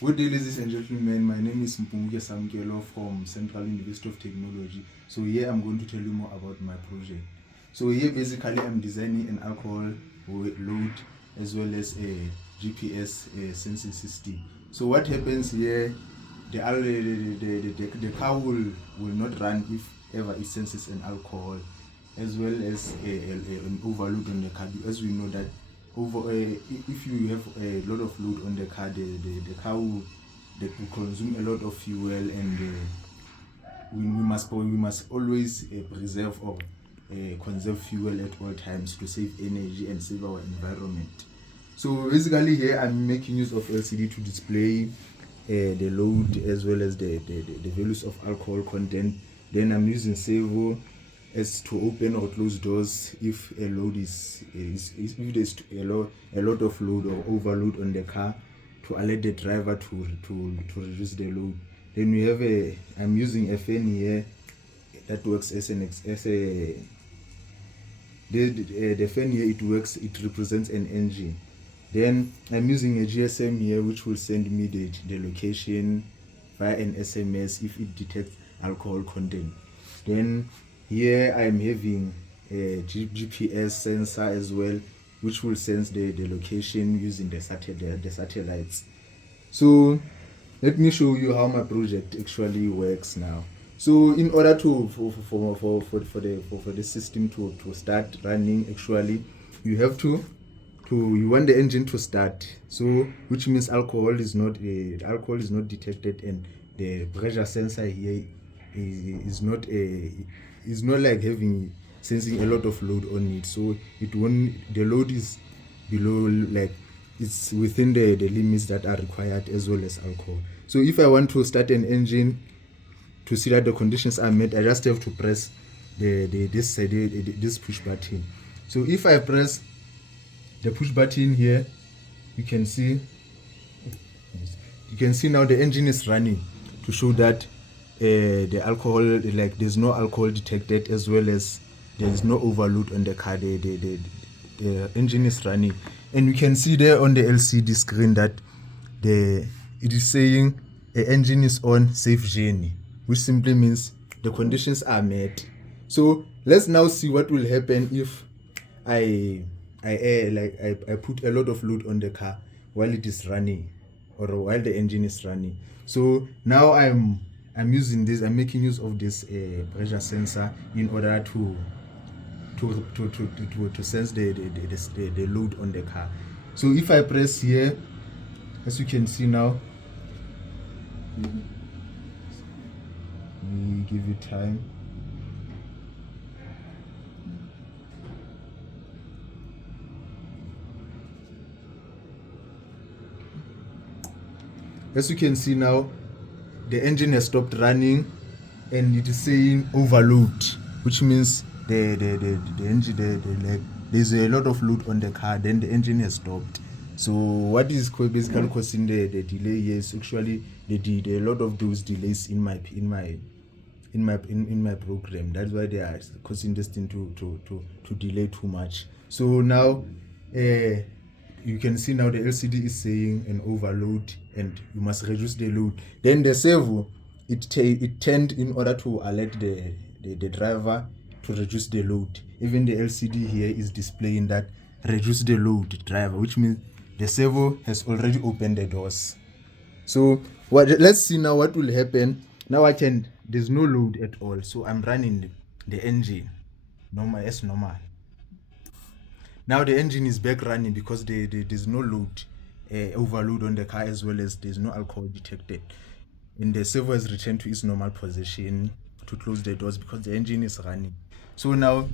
Good day, ladies and gentlemen. My name is Mpunguke Samkelo from Central University of Technology. So here I'm going to tell you more about my project. So here basically I'm designing an alcohol load as well as a GPS sensing system. So what happens here, the car will not run if ever it senses an alcohol, as well as an overload on the car. As we know that if you have a lot of load on the car, the car will consume a lot of fuel, and we must always preserve or conserve fuel at all times to save energy and save our environment. So basically here I'm making use of LCD to display the load as well as the values of alcohol content. Then I'm using servo as to open or close doors if a load is if there's a lot of load or overload on the car, to alert the driver to reduce the load. Then we have I'm using a fan here that works as the fan here, it represents an engine. Then I'm using a GSM here, which will send me the location via an SMS if it detects alcohol content. Then here I'm having a GPS sensor as well, which will sense the location using the satellites. So let me show you how my project actually works now. So in order to for the system to start running, actually you have to you want the engine to start, so which means alcohol is not detected, and the pressure sensor here is not like having sensing a lot of load on it, so it won't the load is below, like it's within the limits that are required, as well as alcohol. So if I want to start an engine to see that the conditions are met, I just have to press this push button. So if I press the push button here, you can see now the engine is running, to show that the alcohol, like there's no alcohol detected, as well as there is no overload on the car. The engine is running, and you can see there on the LCD screen that it is saying the engine is on safe journey, which simply means the conditions are met. So let's now see what will happen if I put a lot of load on the car while it is running, or while the engine is running. So now I'm making use of this pressure sensor in order to sense the load on the car. So if I press here, as you can see now, we give it time. As you can see now, the engine has stopped running, and it is saying overload, which means the engine, like there's a lot of load on the car. Then the engine has stopped. So what is basically causing the delay here is actually a lot of those delays in my program. That's why they are causing this thing to delay too much. So now you can see now the LCD is saying an overload, and you must reduce the load. Then the servo, it turned in order to alert the driver to reduce the load. Even the LCD here is displaying that reduce the load driver, which means the servo has already opened the doors. So let's see now what will happen. Now there's no load at all, so I'm running the engine normal. Now the engine is back running because there's no load, overload on the car, as well as there's no alcohol detected. And the servo has returned to its normal position to close the doors because the engine is running. So now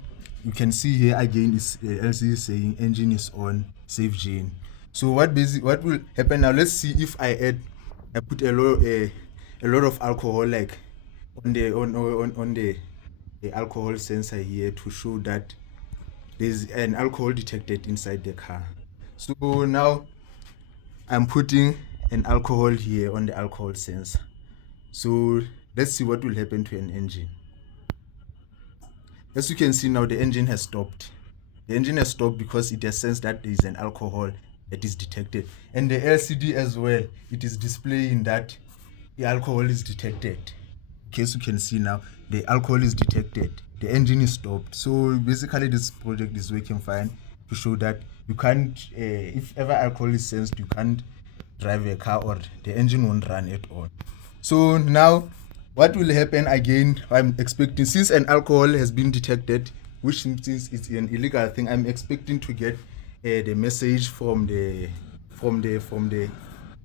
you can see here again is LCD saying engine is on, safe journey. So what will happen now? Let's see if I put a lot of alcohol, like on the alcohol sensor here, to show that there's an alcohol detected inside the car. So now I'm putting an alcohol here on the alcohol sensor. So let's see what will happen to an engine. As you can see now, the engine has stopped. The engine has stopped because it has sensed that there is an alcohol that is detected. And the LCD as well, it is displaying that the alcohol is detected. In case you can see now, the alcohol is detected. The engine is stopped. So basically, this project is working fine to show that you can't, if ever alcohol is sensed, you can't drive a car or the engine won't run at all. So now, what will happen again? I'm expecting, since an alcohol has been detected, which since it's an illegal thing, I'm expecting to get the message from the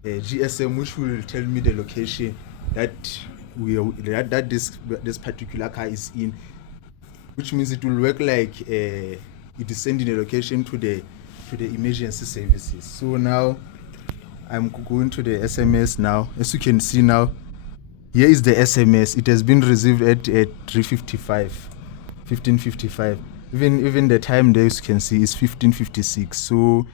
GSM, which will tell me the location that that this particular car is in, which means it will work like it is sending a location to the emergency services. So now I'm going to the SMS now. As you can see now, here is the SMS. It has been received at 15:55. Even the time there, you can see is 15:56. So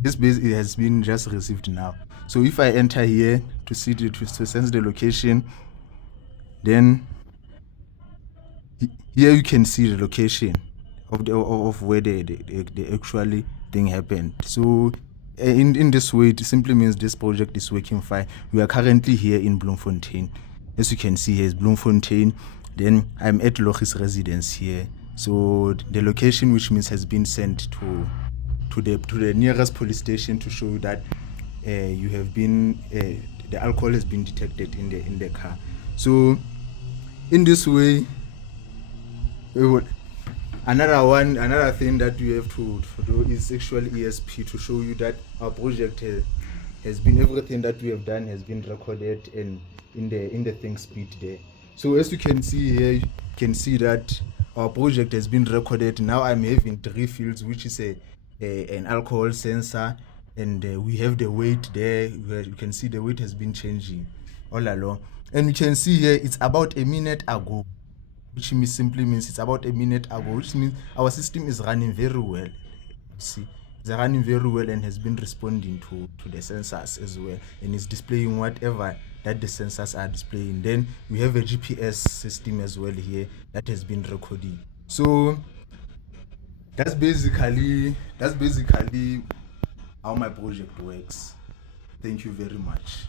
this base it has been just received now. So if I enter here to see to sense the location, then here you can see the location of where the actually thing happened. So in this way, it simply means this project is working fine. We are currently here in Bloemfontein. As you can see, here is Bloemfontein. Then I'm at Lochis residence here. So the location, which means has been sent to the nearest police station to show that you have been the alcohol has been detected in the car. So in this way, another thing that you have to do is actually ESP to show you that our project has been, everything that we have done has been recorded and in the thing speed there. So as you can see here, you can see that our project has been recorded. Now I'm having 3 fields, which is an alcohol sensor, and we have the weight there, where you can see the weight has been changing all along. And you can see here it's about a minute ago, which simply means it's about a minute ago, which means our system is running very well. See, it's running very well and has been responding to the sensors as well, and it's displaying whatever that the sensors are displaying. Then we have a GPS system as well here that has been recording. So that's basically how my project works. Thank you very much.